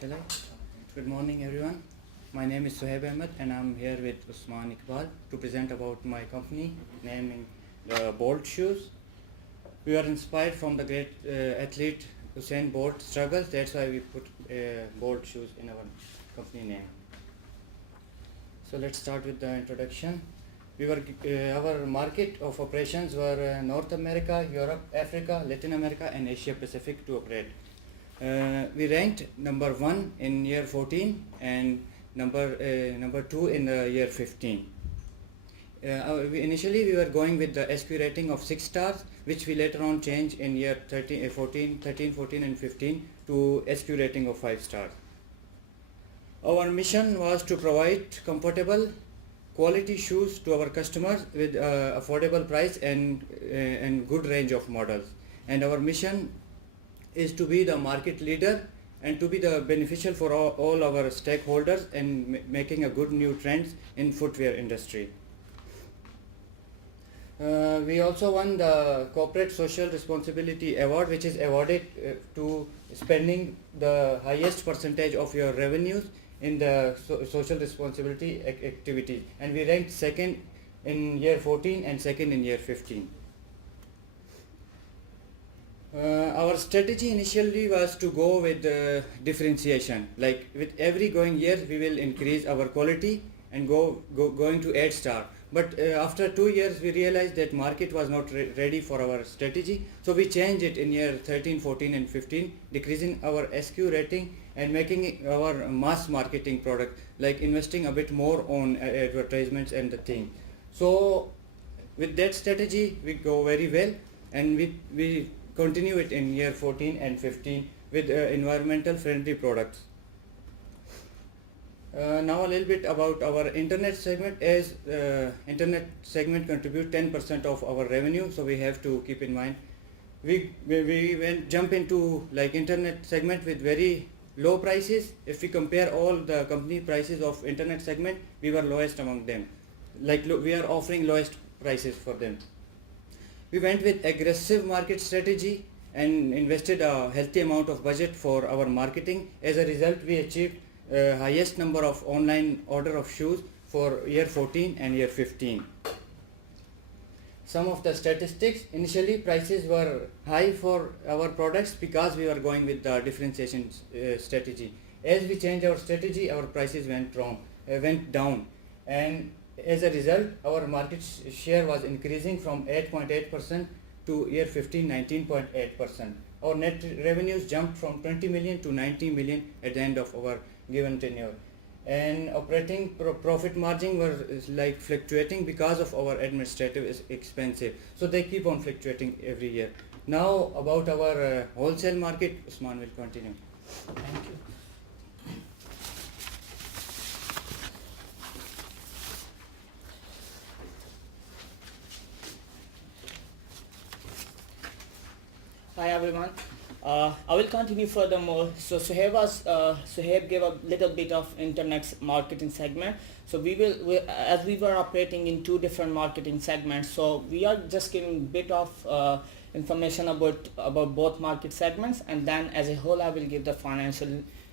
Shall I? Good morning, everyone. My name is Sohaib Ahmed, and I'm here with Usman Iqbal to present about my company naming the Bolt shoes. We are inspired from the great athlete Usain Bolt struggles. That's why we put Bolt shoes in our company name. So let's start with the introduction. Our market of operations were North America, Europe, Africa, Latin America, and Asia Pacific to operate. We ranked number 1 in year 14 and number 2 in the year 15. Initially we were going with the SQ rating of 6 stars, which we later on changed in year 13, 14 and 15 to SQ rating of 5 stars. Our mission was to provide comfortable quality shoes to our customers with affordable price and good range of models. And our mission is to be the market leader and to be the beneficial for all our stakeholders and making a good new trends in footwear industry. We also won the Corporate Social Responsibility Award, which is awarded to spending the highest percentage of your revenues in the social responsibility activities, and we ranked second in year 14 and second in year 15. Our strategy initially was to go with differentiation. Like with every going year, we will increase our quality and going to 8 star. But after 2 years, we realized that market was not ready for our strategy. So we changed it in year 13, 14 and 15, decreasing our SQ rating and making it our mass marketing product, like investing a bit more on advertisements and the thing. So with that strategy, we go very well, and we continue it in year 14 and 15 with environmental friendly products. Now a little bit about our internet segment. As internet segment contribute 10% of our revenue, so we have to keep in mind we jump into like internet segment with very low prices. If we compare all the company prices of internet segment, we were lowest among them. Like we are offering lowest prices for them. We went with aggressive market strategy and invested a healthy amount of budget for our marketing. As a result, we achieved highest number of online order of shoes for year 14 and year 15. Some of the statistics: initially prices were high for our products because we were going with the differentiation strategy. As we changed our strategy, our prices went down, and as a result, our market share was increasing from 8.8% to year 15, 19.8%. Our net revenues jumped from 20 million to 90 million at the end of our given tenure. And operating profit margin was like fluctuating because of our administrative expenses. So they keep on fluctuating every year. Now about our wholesale market, Usman will continue. Thank you. Hi everyone. I will continue furthermore. So Sohaib gave a little bit of internet marketing segment. So as we were operating in 2 different marketing segments, so we are just giving bit of information about both market segments, and then as a whole I will give the financial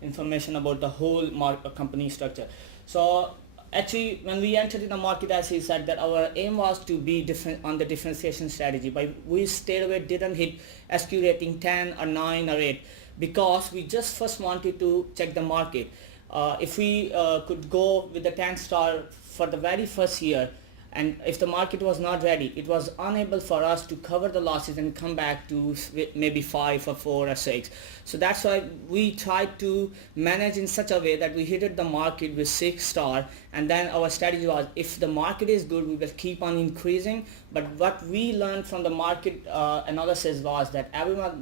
information about the whole company structure. So actually, when we entered in the market, as he said, that our aim was to be different on the differentiation strategy. But we stayed away, didn't hit SQ rating 10 or 9 or 8, because we just first wanted to check the market. If we could go with the 10 star for the very first year, and if the market was not ready, it was unable for us to cover the losses and come back to maybe 5 or 4 or 6. So that's why we tried to manage in such a way that we hit the market with 6 star, and then our strategy was, if the market is good, we will keep on increasing. But what we learned from the market analysis was that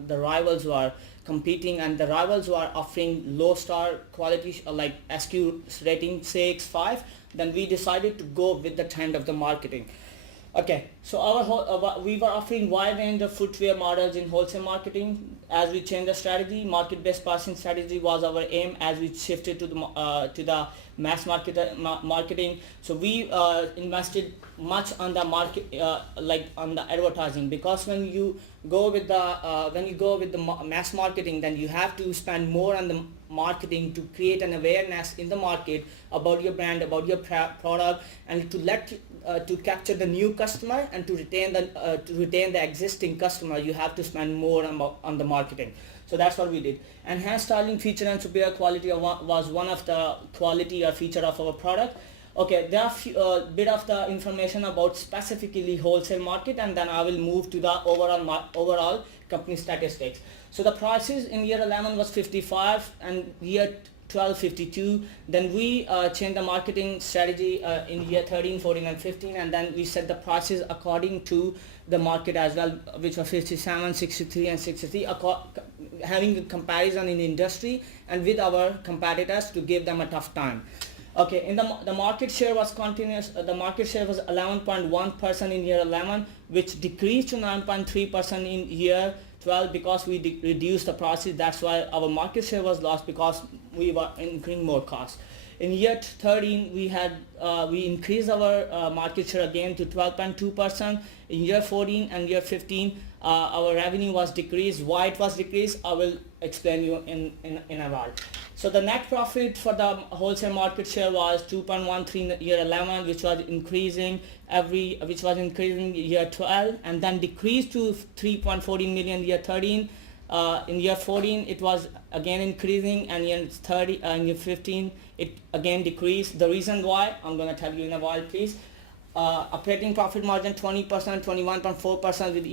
the rivals were competing, and the rivals were offering low star quality like SQ rating 6, 5. Then we decided to go with the trend of the marketing. Okay, so we were offering wide range of footwear models in wholesale marketing. as we changed the strategy, market-based pricing strategy was our aim as we shifted to the mass marketing. So we invested much on the market, like on the advertising, because when you go with the mass marketing, then you have to spend more on the marketing to create an awareness in the market about your brand, about your product, and to capture the new customer and to retain the existing customer. You have to spend more on the marketing. So that's what we did. Enhanced styling, feature, and superior quality was one of the quality or feature of our product. Okay, there are bit of the information about specifically wholesale market, and then I will move to the overall company statistics. So the prices in year 11 was 55 and year 12 52. Then we changed the marketing strategy in year 13, 14, and 15, and then we set the prices according to the market as well, which were 57, 63, and 63, having a comparison in the industry and with our competitors to give them a tough time. Okay, in the market share was continuous. The market share was 11.1% in year 11, which decreased to 9.3% in year 12 because we reduced the prices. That's why our market share was lost, because we were incurring more costs. In year 13, we increased our market share again to 12.2%. In year 14 and year 15, our revenue was decreased. Why it was decreased, I will explain you in a while. So the net profit for the wholesale market share was 2.13 in year 11, which was increasing year 12, and then decreased to 3.14 million year 13. In year 14, it was again increasing, and in year 15, it again decreased. The reason why, I'm going to tell you in a while, please. Operating profit margin 20%, 21.4% with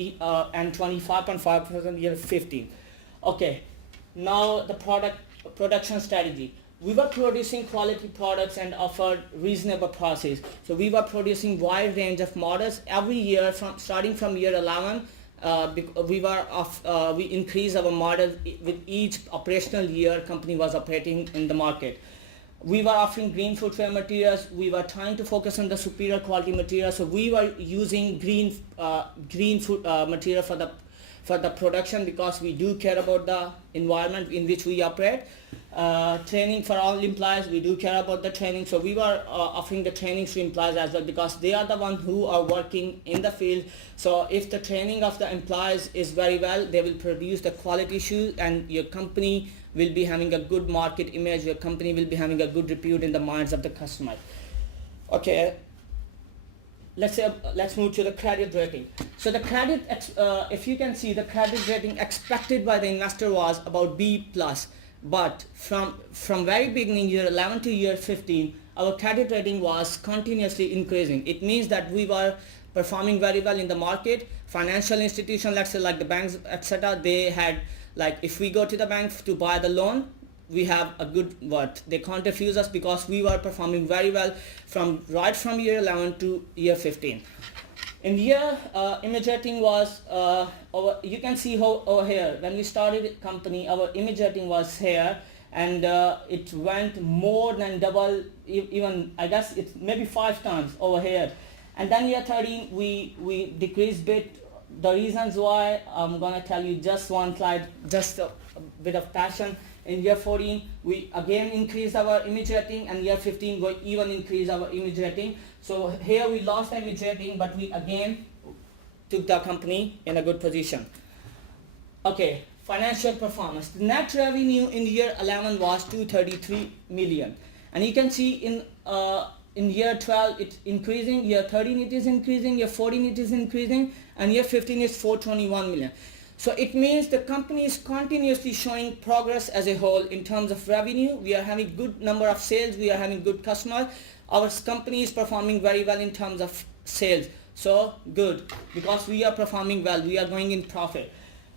and 25.5% year 15. Okay, now the production strategy. We were producing quality products and offered reasonable prices. So we were producing wide range of models every year starting from year 11. We increased our models with each operational year company was operating in the market. We were offering green footwear materials. We were trying to focus on the superior quality materials. So we were using green material for the production, because we do care about the environment in which we operate. Training for all employees, we do care about the training. So we were offering the trainings to employees as well, because they are the ones who are working in the field. So if the training of the employees is very well, they will produce the quality shoes, and your company will be having a good market image. Your company will be having a good repute in the minds of the customer. Okay. Let's move to the credit rating. So the credit, if you can see, the credit rating expected by the investor was about B+. But from very beginning, year 11 to year 15, our credit rating was continuously increasing. It means that we were performing very well in the market. Financial institutions, let's say like the banks, etc., they had, like, if we go to the bank to buy the loan, we have a good worth. They can't refuse us, because we were performing very well right from year 11 to year 15. In year image rating was you can see over here when we started the company, our image rating was here, and it went more than double, even I guess it's maybe 5 times over here. And then year 13 we decreased bit. The reasons why, I'm gonna tell you just one slide, just a bit of passion. In year 14, we again increased our image rating, and year 15 we even increased our image rating. So here we lost the image rating, but we again took the company in a good position. Okay, financial performance. The net revenue in year 11 was 233 million, and you can see in year 12 it's increasing, year 13 it is increasing, year 14 it is increasing, and year 15 is 421 million. So it means the company is continuously showing progress as a whole in terms of revenue. We are having good number of sales. We are having good customers. Our company is performing very well in terms of sales. So good, because we are performing well. We are going in profit.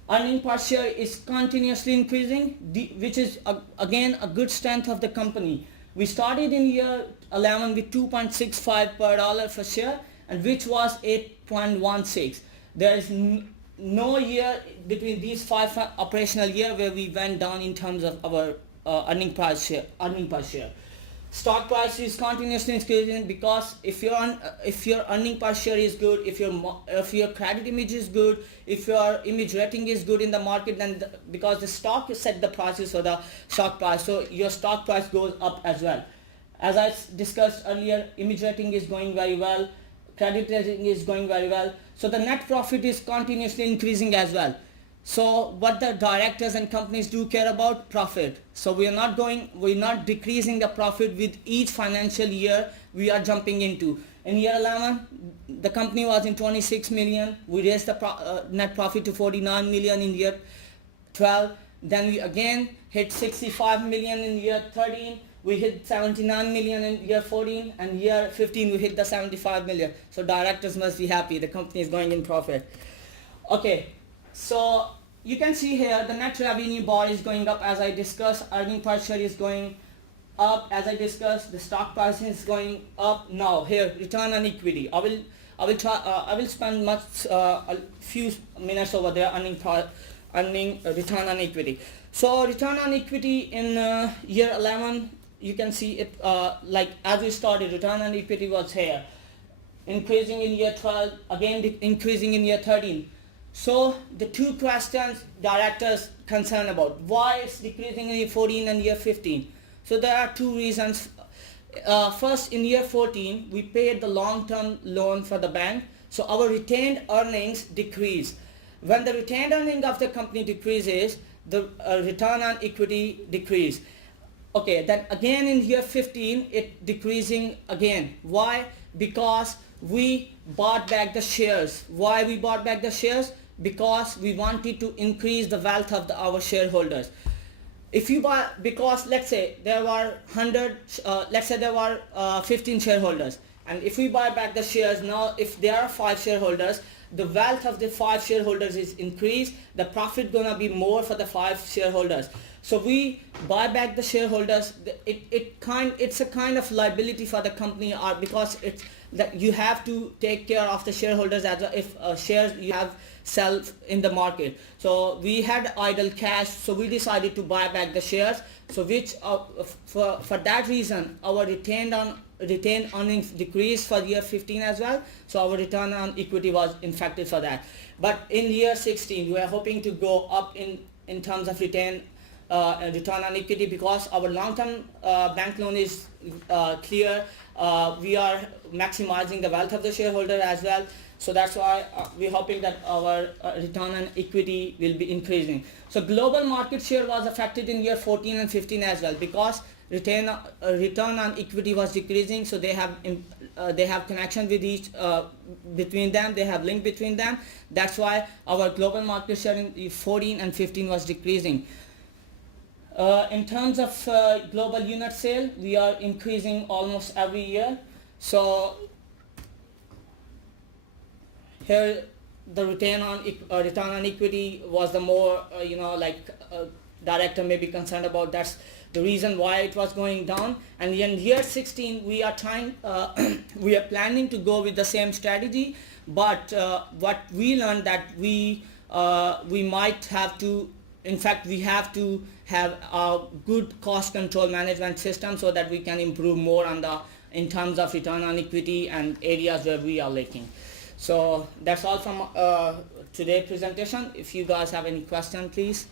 Earning per share is continuously increasing, which is again a good strength of the company. We started in year 11 with 2.65 per dollar per share, and which was 8.16. There is no year between these 5 operational year where we went down in terms of our earning per share. stock price is continuously increasing because if your earning per share is good, if your credit image is good, if your image rating is good in the market, then because the stock set the prices for the stock price, so your stock price goes up as well. As I discussed earlier, image rating is going very well, credit rating is going very well, so the net profit is continuously increasing as well. So what the directors and companies do care about? Profit. So we're not decreasing the profit with each financial year we are jumping into. In year 11, the company was in 26 million. We raised the net profit to 49 million in year 12. Then we again hit 65 million in year 13. We hit 79 million in year 14, and year 15 we hit the 75 million. So directors must be happy. The company is going in profit. Okay. So you can see here the net revenue bar is going up as I discussed, earning per share is going up as I discussed, the stock price is going up. Now here return on equity. I will spend a few minutes over there earning return on equity. So return on equity in year 11, you can see it like as we started, return on equity was here, increasing in year 12, again increasing in year 13. So the two questions directors concerned about, why it's decreasing in year 14 and year 15. So there are two reasons. First, in year 14, we paid the long-term loan for the bank, so our retained earnings decrease. When the retained earning of the company decreases, the return on equity decrease. Okay, then again in year 15, it decreasing again. Why? Because we bought back the shares. Why we bought back the shares? Because we wanted to increase the wealth of our shareholders. If you buy, because let's say there were 15 shareholders, and if we buy back the shares now, if there are 5 shareholders, the wealth of the 5 shareholders is increased, the profit gonna be more for the 5 shareholders. So we buy back the shareholders. It's a kind of liability for the company, or because it's that you have to take care of the shareholders as well if shares you have sell in the market. So we had idle cash, so we decided to buy back the shares. So which for that reason our retained earnings decreased for year 15 as well. So our return on equity was impacted for that. But in year 16 we are hoping to go up in terms of return on equity, because our long-term bank loan is clear. We are maximizing the wealth of the shareholder as well. So that's why we're hoping that our return on equity will be increasing. So global market share was affected in year 14 and 15 as well, because return on equity was decreasing. So they have connection with each between them. They have link between them. That's why our global market share in 14 and 15 was decreasing. In terms of global unit sale, we are increasing almost every year. So here the return on equity was the more director may be concerned about. That's the reason why it was going down. And in year 16 we are planning to go with the same strategy, but what we learned that we might have to, in fact we have to have a good cost control management system so that we can improve more in terms of return on equity and areas where we are lacking. So that's all from today's presentation. If you guys have any question, please.